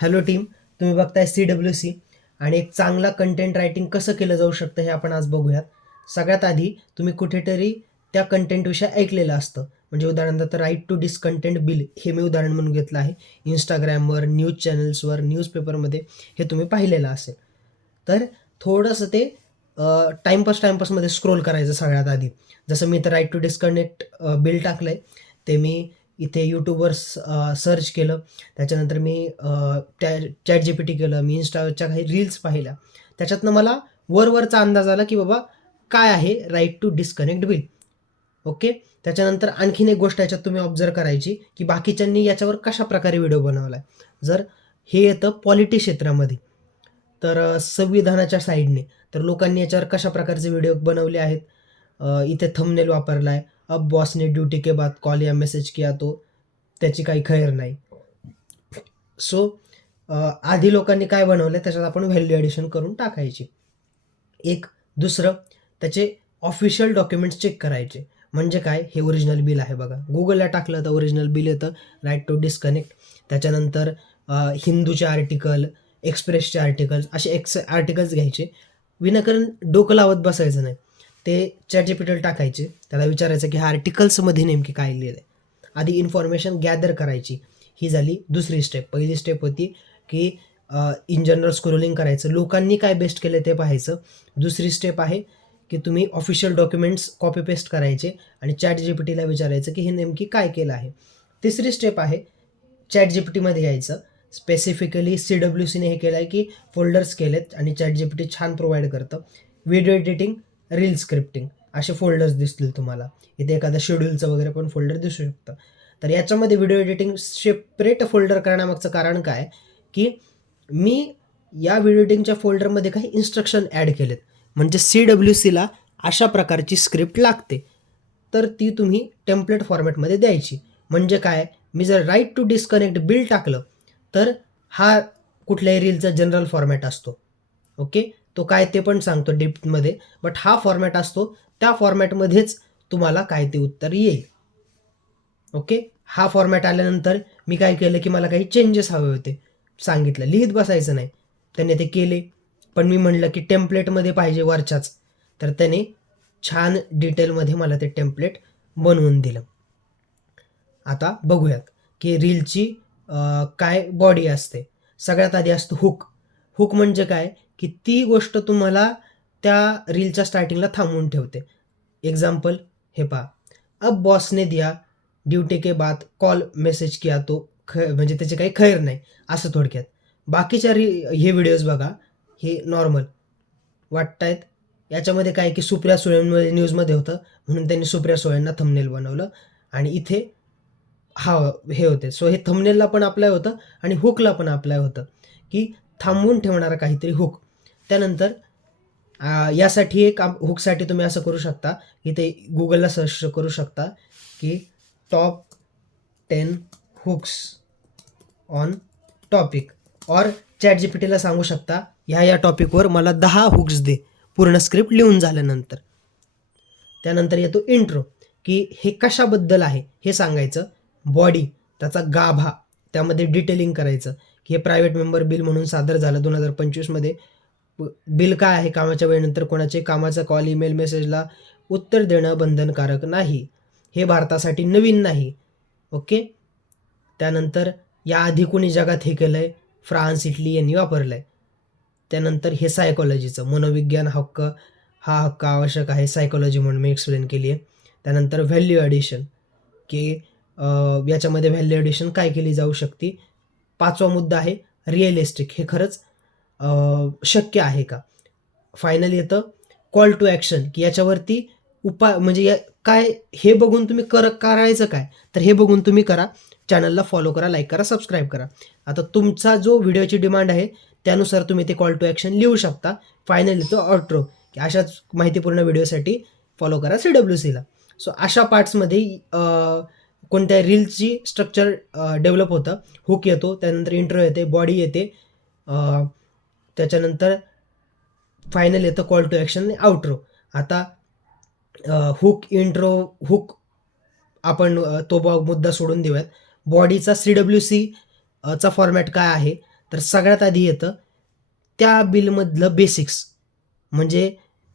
Hello team, तुम्ही बघताय CWC आणि एक चांगला कंटेंट रायटिंग कसं केलं जाऊ शकतं हे आपण आज बघूयात. सगळ्यात आधी तुम्ही कुठेतरी त्या कंटेंटविषयी ऐकलेलं असतं. म्हणजे उदाहरणार्थ राईट टू डिसकंटेंट बिल हे मी उदाहरण म्हणून घेतलं आहे. Instagramवर, न्यूज चॅनल्सवर, न्यूजपेपरमध्ये हे तुम्ही पाहिलेलं असेल. तर थोडंसं ते टाईमपासमध्ये स्क्रोल करायचं सगळ्यात आधी. जसं मी तर राईट टू डिस्कनेक्ट बिल टाकलं आहे. ते मी इथे यूट्यूबवर सर्च केलं. त्याच्यानंतर मी त्या ChatGPT केलं. मी Instaच्या काही रील्स पाहिल्या. त्याच्यातनं मला वरवरचा अंदाज आला, की बाबा काय आहे right to disconnect bill. Okay. त्याच्यानंतर आणखीन एक गोष्ट याच्यात तुम्ही ऑब्झर्व्ह करायची, की बाकीच्यांनी याच्यावर कशाप्रकारे व्हिडिओ बनवला आहे. जर हे येतं पॉलिटी क्षेत्रामध्ये, तर संविधानाच्या साईडने, तर लोकांनी याच्यावर कशा प्रकारचे व्हिडिओ बनवले आहेत. इथे थंबनेल वापरला आहे, अब बॉस ने ड्यूटी के बाद कॉल या मेसेज किया तो त्याची काही खैर नाही. सो आधी लोकांनी काय बनवलं त्याच्यात आपण व्हॅल्यू ॲडिशन करून टाकायची. एक दुसरं त्याचे ऑफिशियल डॉक्युमेंट्स चेक करायचे. म्हणजे काय, हे ओरिजिनल बिल आहे बघा. Googleला टाकलं तर ओरिजिनल बिल येतं, राईट टू डिस्कनेक्ट. त्याच्यानंतर हिंदूचे आर्टिकल, एक्सप्रेसचे आर्टिकल्स, असे आर्टिकल्स घ्यायचे. विनाकारण डोकं लावत बसायचं नाही. ते ChatGPTला टाकायचे. त्याला विचारायचं की ह्या आर्टिकल्समध्ये नेमकी काय लिहिलं आहे. आधी इन्फॉर्मेशन गॅदर करायची. ही झाली दुसरी स्टेप. पहिली स्टेप होती की इन जनरल स्क्रोलिंग करायचं, लोकांनी काय बेस्ट केलं ते पाहायचं. दुसरी स्टेप आहे की तुम्ही ऑफिशियल डॉक्युमेंट्स कॉपी पेस्ट करायचे आणि ChatGPTला विचारायचं की हे नेमकी काय केलं आहे. तिसरी स्टेप आहे ChatGPTमध्ये यायचं. स्पेसिफिकली CWCने हे केलं आहे की फोल्डर्स केलेत आणि ChatGPT छान प्रोव्हाइड करतं. व्हिडिओ एडिटिंग, रील स्क्रिप्टिंग असे फोल्डर्स दिसतील तुम्हाला. इथे एखादा शेड्यूलचं वगैरे पण फोल्डर दिसू शकतं. तर याच्यामध्ये व्हिडिओ एडिटिंग सेपरेट फोल्डर करण्यामागचं कारण काय, की मी या व्हिडिओ एडिटिंगच्या फोल्डरमध्ये काही इन्स्ट्रक्शन ॲड केलेत. म्हणजे CWCला अशा प्रकारची स्क्रिप्ट लागते. तर ती तुम्ही टेम्प्लेट फॉर्मॅटमध्ये द्यायची. म्हणजे काय, मी जर राईट टू डिस्कनेक्ट बिल टाकलं, तर हा कुठल्याही रीलचा जनरल फॉर्मॅट असतो. ओके. तो काय ते पण सांगतो डिप्थमध्ये. बट हा फॉर्मॅट असतो, त्या फॉर्मॅटमध्येच तुम्हाला काय ते उत्तर येईल. ओके. हा फॉर्मॅट आल्यानंतर मी काय केलं, की मला काही चेंजेस हवे होते. सांगितलं, लिहित बसायचं नाही. त्याने ते केले. पण मी म्हटलं, की टेम्प्लेटमध्ये पाहिजे वरच्याच. तर त्याने छान डिटेलमध्ये मला ते टेम्प्लेट बनवून दिलं. आता बघूयात, की रीलची काय बॉडी असते. सगळ्यात आधी असतं हुक. हुक म्हणजे काय, की ती गोष्ट तुम्हाला त्या रीलच्या स्टार्टिंगला थांबवून ठेवते. एक्झाम्पल हे पहा, अब बॉस ने दिया ड्यूटी के बाद कॉल मेसेज किया तो म्हणजे त्याची काही खैर नाही, असं थोडक्यात. बाकीच्या हे व्हिडिओज बघा, हे नॉर्मल वाटतायत. याच्यामध्ये काय, की सुप्रिया सुळेंमध्ये न्यूजमध्ये होतं म्हणून त्यांनी सुप्रिया सुळेंना थंबनेल बनवलं आणि इथे हे होते. सो हे थंबनेलला पण अप्लाय होतं आणि हुकला पण अप्लाय होतं, की थांबवून ठेवणारा काहीतरी हुक. त्यानंतर यासाठी एक हुकसाठी तुम्ही असं करू शकता, की ते Googleला सर्च करू शकता, की टॉप 10 हुक्स ऑन टॉपिक और ChatGPTला सांगू शकता, ह्या टॉपिकवर मला 10 हुक्स दे, पूर्ण स्क्रिप्ट लिहून झाल्यानंतर. त्यानंतर येतो इंट्रो, की हे कशाबद्दल आहे हे सांगायचं. बॉडी, त्याचा गाभा, त्यामध्ये डिटेलिंग करायचं, की हे प्रायव्हेट मेंबर बिल म्हणून सादर झालं 2025मध्ये. बिल काय आहे, कामाच्या वेळेनंतर कोणाचे कामाचा कॉल, ईमेल, मेसेजला उत्तर देणं बंधनकारक नाही. हे भारतासाठी नवीन नाही. ओके. त्यानंतर याआधी कोणी जगात हे केलं आहे, फ्रान्स, इटली यांनी वापरलं आहे. त्यानंतर हे सायकॉलॉजीचं, मनोविज्ञान हक्क, हा हक्क आवश्यक आहे, सायकॉलॉजी म्हणून मी एक्सप्लेन केली आहे. त्यानंतर व्हॅल्यू ॲडिशन, की याच्यामध्ये व्हॅल्यू ॲडिशन काय केली जाऊ शकते. 5वा मुद्दा आहे रिअलिस्टिक, हे खरंच शक्य आहे का. फायनल येतं कॉल टू ॲक्शन, की याच्यावरती उपाय म्हणजे काय, हे बघून तुम्ही करायचं काय, तर हे बघून तुम्ही करा. चॅनलला फॉलो करा, लाईक करा, सबस्क्राईब करा. आता तुमचा जो व्हिडिओची डिमांड आहे त्यानुसार तुम्ही ते कॉल टू ॲक्शन लिहू शकता. फायनल येतो आउट्रो, की अशाच माहितीपूर्ण व्हिडिओसाठी फॉलो करा CWCला. सो अशा पार्ट्समध्ये कोणत्या रील्सची स्ट्रक्चर डेव्हलप होतं. हुक येतो, त्यानंतर इंट्रो येते, बॉडी येते, त्याच्यानंतर फायनल येतं कॉल टू ॲक्शन आणि आउट्रो. आता हुक, इंट्रो, हुक आपण तो मुद्दा सोडून देऊयात. बॉडीचा CWC चा फॉर्मॅट काय आहे, तर सगळ्यात आधी येतं त्या बिलमधलं बेसिक्स, म्हणजे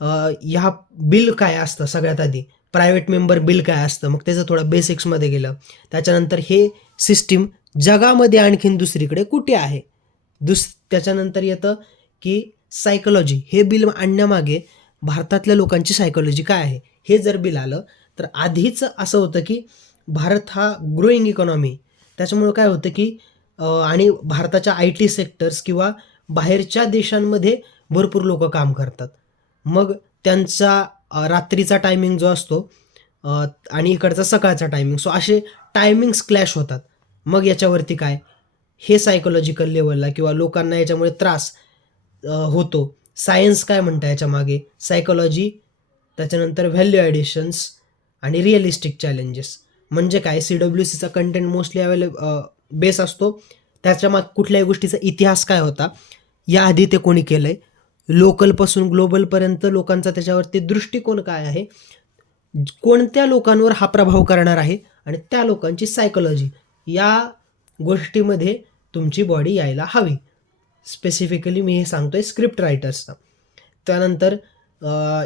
ह्या बिल काय असतं सगळ्यात आधी, प्रायव्हेट मेंबर बिल काय असतं, मग त्याचं थोडं बेसिक्समध्ये गेलं. त्याच्यानंतर हे सिस्टीम जगामध्ये आणखीन दुसरीकडे कुठे आहे, त्याच्यानंतर येतं की सायकॉलॉजी, हे बिल आणण्यामागे भारतातल्या लोकांची सायकॉलॉजी काय आहे. हे जर बिल आलं तर आधीच असं होतं की भारत हा ग्रोईंग इकॉनॉमी, त्याच्यामुळं काय होतं की आणि भारताच्या IT सेक्टर्स किंवा बाहेरच्या देशांमध्ये भरपूर लोकं काम करतात. मग त्यांचा रात्रीचा टायमिंग जो असतो आणि इकडचा सकाळचा टायमिंग, सो असे टायमिंग्स क्लॅश होतात. मग याच्यावरती काय, हे सायकॉलॉजिकल लेव्हलला किंवा लोकांना याच्यामुळे त्रास होतो. सायन्स काय म्हणतं याच्यामागे, सायकॉलॉजी, त्याच्यानंतर व्हॅल्यू ॲडिशन्स आणि रिअलिस्टिक चॅलेंजेस. म्हणजे काय, CWCचा कंटेंट मोस्टली बेस असतो. त्याच्यामागे कुठल्याही गोष्टीचा इतिहास काय होता, याआधी ते कोणी केलंय, लोकलपासून ग्लोबलपर्यंत लोकांचा त्याच्यावरती दृष्टिकोन काय आहे, कोणत्या लोकांवर हा प्रभाव करणार आहे आणि त्या लोकांची सायकॉलॉजी, या गोष्टीमध्ये तुमची बॉडी यायला हवी. स्पेसिफिकली मी हे सांगतोय स्क्रिप्ट रायटर्सना. त्यानंतर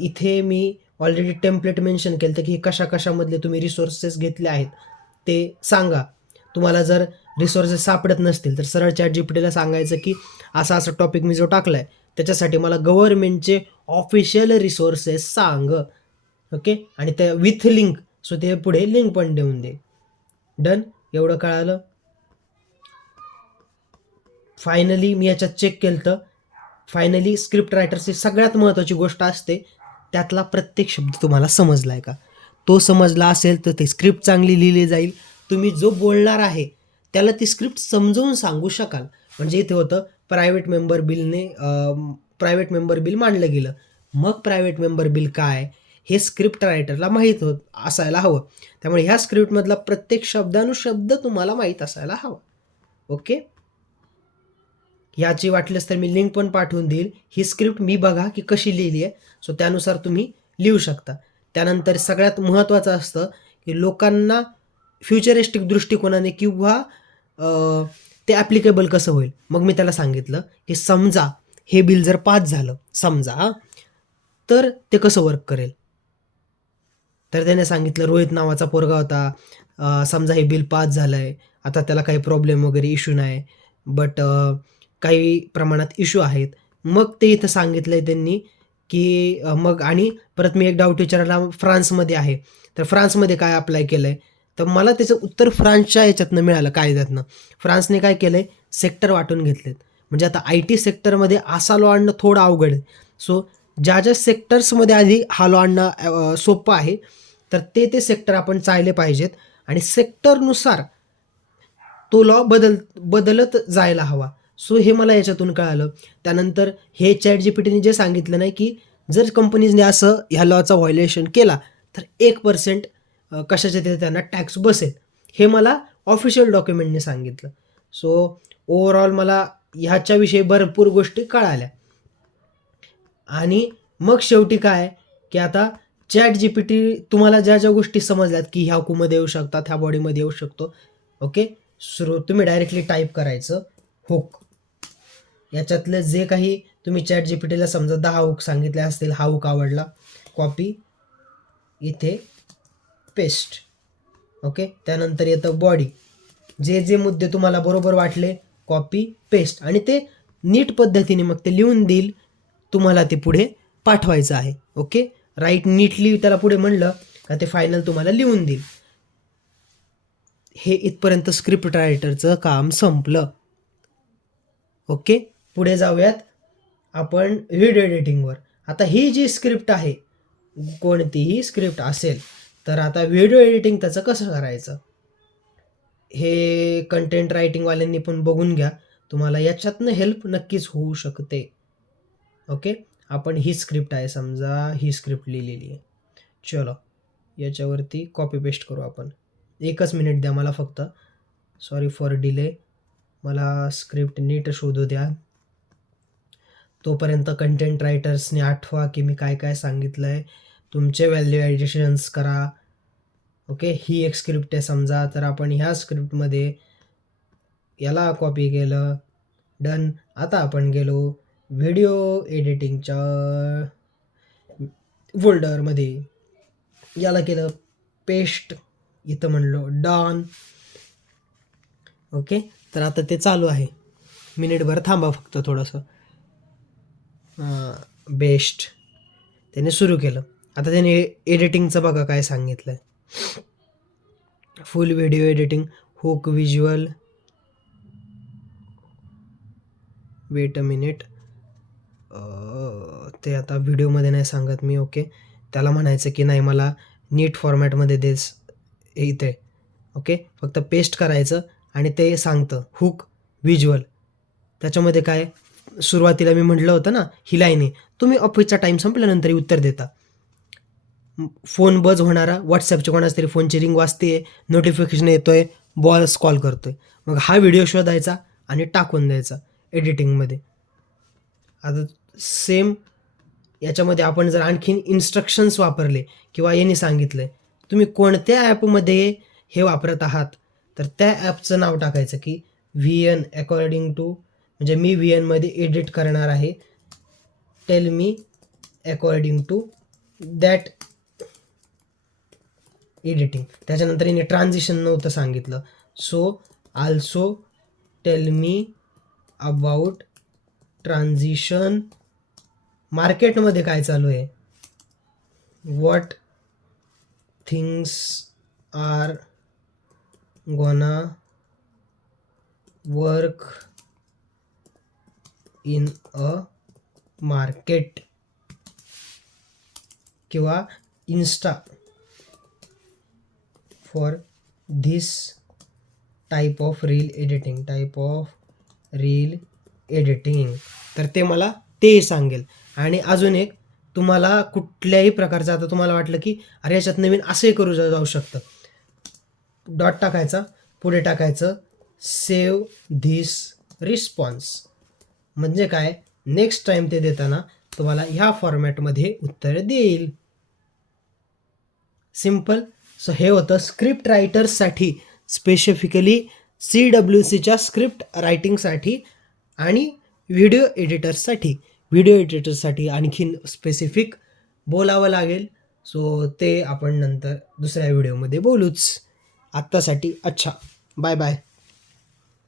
इथे मी ऑलरेडी टेम्पलेट मेन्शन केलं होतं की हे कशा-कशामधले तुम्ही रिसोर्सेस घेतले आहेत ते सांगा. तुम्हाला जर रिसोर्सेस सापडत नसतील तर सरळ ChatGPTला सांगायचं की असा-असा टॉपिक मी जो टाकलाय त्याच्यासाठी मला गव्हर्नमेंटचे ऑफिशियल रिसोर्सेस सांग. ओके, आणि त्या विथ लिंक, सो ते पुढे लिंक पण देऊन दे. डन, एवढं कळालं. फायनली मी याच्यात चेक केलं तर फायनली स्क्रिप्ट रायटरची सगळ्यात महत्त्वाची गोष्ट असते, त्यातला प्रत्येक शब्द तुम्हाला समजला आहे का. तो समजला असेल तर ती स्क्रिप्ट चांगली लिहिली जाईल. तुम्ही जो बोलणार आहे त्याला ती स्क्रिप्ट समजवून सांगू शकाल. म्हणजे इथे होतं प्रायव्हेट मेंबर बिल मांडलं गेलं. मग प्रायव्हेट मेंबर बिल काय, हे स्क्रिप्ट रायटरला माहीत असायला हवं. त्यामुळे ह्या स्क्रिप्टमधला प्रत्येक शब्दानुशब्द तुम्हाला माहीत असायला हवा. ओके, याची वाटल्यास तर मी लिंक पण पाठवून देईल. ही स्क्रिप्ट मी बघा की कशी लिहिली आहे, सो त्यानुसार तुम्ही लिहू शकता. त्यानंतर सगळ्यात महत्त्वाचं असतं की लोकांना फ्युचरिस्टिक दृष्टिकोनाने किंवा ते ॲप्लिकेबल कसं होईल. मग मी त्याला सांगितलं की समजा हे बिल जर पास झालं, समजा, तर ते कसं वर्क करेल. तर त्याने सांगितलं रोहित नावाचा पोरगा होता, समजा हे बिल पास झालं आहे, आता त्याला काही प्रॉब्लेम वगैरे इश्यू नाही, बट काही प्रमाणात इश्यू आहेत. मग ते इथं सांगितलं आहे त्यांनी की मग आणि परत मी एक डाऊट विचारायला, फ्रान्समध्ये आहे, तर फ्रान्समध्ये काय अप्लाय केलं आहे, तर मला त्याचं उत्तर फ्रान्सच्या याच्यातनं मिळालं, कायद्यातनं. फ्रान्सने काय केलं आहे, सेक्टर वाटून घेतलेत. म्हणजे आता IT सेक्टरमध्ये असा लॉ आणणं थोडं अवघड आहे. सो ज्या सेक्टर्समध्ये आधी हा लॉ आणणं सोपं आहे, तर ते सेक्टर आपण चालले पाहिजेत आणि सेक्टरनुसार तो लॉ बदलत जायला हवा. सो हे मला याच्यातून कळालं. त्यानंतर हे ChatGPTने जे सांगितलं नाही की जर कंपनीजने असं ह्या लॉचा व्हायोलेशन केला तर 1% कशाच्या तिथे त्यांना टॅक्स बसेल. हे मला ऑफिशियल डॉक्युमेंटने सांगितलं. सो ओव्हरऑल मला ह्याच्याविषयी भरपूर गोष्टी कळाल्या. आणि मग शेवटी काय, की आता ChatGPT तुम्हाला ज्या गोष्टी समजल्यात की ह्या हुकमध्ये येऊ शकतात, ह्या बॉडीमध्ये येऊ शकतो. ओके, सो तुम्ही डायरेक्टली टाईप करायचं हुक. याच्यातले जे काही तुम्ही ChatGPTला समजा 10 हुक सांगितले असतील, हा हुक आवडला, कॉपी, इथे पेस्ट. ओके, त्यानंतर येतं बॉडी. जे मुद्दे तुम्हाला बरोबर वाटले, कॉपी पेस्ट, आणि ते नीट पद्धतीने मग ते लिहून देईल. तुम्हाला ते पुढे पाठवायचं आहे. ओके, राईट नीटली त्याला पुढे म्हणलं का ते फायनल तुम्हाला लिहून देईल. हे इथपर्यंत स्क्रिप्ट रायटरचं काम संपलं. ओके, पुढे जाऊयात आपण व्हिडिओ एडिटिंगवर. आता ही जी स्क्रिप्ट आहे, कोणतीही स्क्रिप्ट असेल, तर आता व्हिडिओ एडिटिंग त्याचं कसं करायचं, हे कंटेंट रायटिंगवाल्यांनी पण बघून घ्या. तुम्हाला याच्यातनं हेल्प नक्कीच होऊ शकते. ओके, आपण ही स्क्रिप्ट आहे, समजा ही स्क्रिप्ट लिहिलेली आहे. चलो, याच्यावरती कॉपी पेस्ट करू आपण. 1च मिनिट द्या मला फक्त. Sorry for delay. मला स्क्रिप्ट नीट शोधू द्या. तोपर्यंत कंटेंट रायटर्सने आठवा की मी काय काय सांगितलं आहे. तुमचे व्हॅल्यू ॲडिशन्स करा. ओके, ही एक स्क्रिप्ट आहे समजा, तर आपण ह्या स्क्रिप्टमध्ये याला कॉपी केलं, डन. आता आपण गेलो व्हिडिओ एडिटिंगच्या फोल्डरमध्ये, याला केलं पेस्ट, इथं म्हणलो डन. ओके, तर आता ते चालू आहे. मिनिटभर थांबा फक्त थोडंसं. बेस्ट त्याने सुरू केलं. आता त्याने एडिटिंगचं बघा काय सांगितलं आहे. फुल video editing, hook, visual. Weight a minute, ते आता व्हिडिओमध्ये नाही सांगत मी. ओके, त्याला म्हणायचं की नाही मला नीट फॉर्मॅटमध्ये देस इथे. ओके, फक्त पेस्ट करायचं आणि ते सांगतं हुक, व्हिज्युअल. त्याच्यामध्ये काय, सुरुवातीला मी म्हटलं होतं ना ही लाईन आहे, तुम्ही ऑफिसचा टाईम संपल्यानंतरही उत्तर देता. फोन बज होणारा, व्हॉट्सॲपच्या कोणाच तरी फोनची रिंग वाजते, नोटिफिकेशन येतोय, बॉस कॉल करतोय. मग हा व्हिडिओ शोधायचा आणि टाकून द्यायचा एडिटिंगमध्ये. आता सेम याच्यामध्ये आपण जर आणखीन इन्स्ट्रक्शन्स वापरले किंवा यांनी सांगितलं आहे तुम्ही कोणत्या ॲपमध्ये हे वापरत आहात, तर त्या ॲपचं नाव टाकायचं की VN अकॉर्डिंग टू, म्हणजे मी VNमध्ये एडिट करणार आहे, tell me according to that editing. त्याच्यानंतर याने ट्रान्झिशन नव्हतं सांगितलं, so also tell me about transition. मार्केटमध्ये काय चालू आहे, what things are gonna work in a market, किंवा insta for this type of reel editing. तर ते मला ते सांगेल. आणि अजून एक, तुम्हाला कुठल्याही प्रकारचं, आता तुम्हाला वाटलं की अरे याच्यात नवीन असंही करू जाऊ शकतं, डॉट टाकायचा, पुढे टाकायचं सेव्ह धिस रिस्पॉन्स. म्हणजे काय, नेक्स्ट टाईम ते देताना तुम्हाला ह्या फॉर्मॅटमध्ये उत्तर देईल. सिम्पल. सो हे होतं स्क्रिप्ट रायटर्ससाठी, स्पेसिफिकली CWCच्या स्क्रिप्ट रायटिंगसाठी आणि व्हिडिओ एडिटर्ससाठी आणखीन स्पेसिफिक बोलावं लागेल. सो ते आपण नंतर दुसऱ्या व्हिडिओमध्ये बोलूच. आत्तासाठी अच्छा, बाय बाय.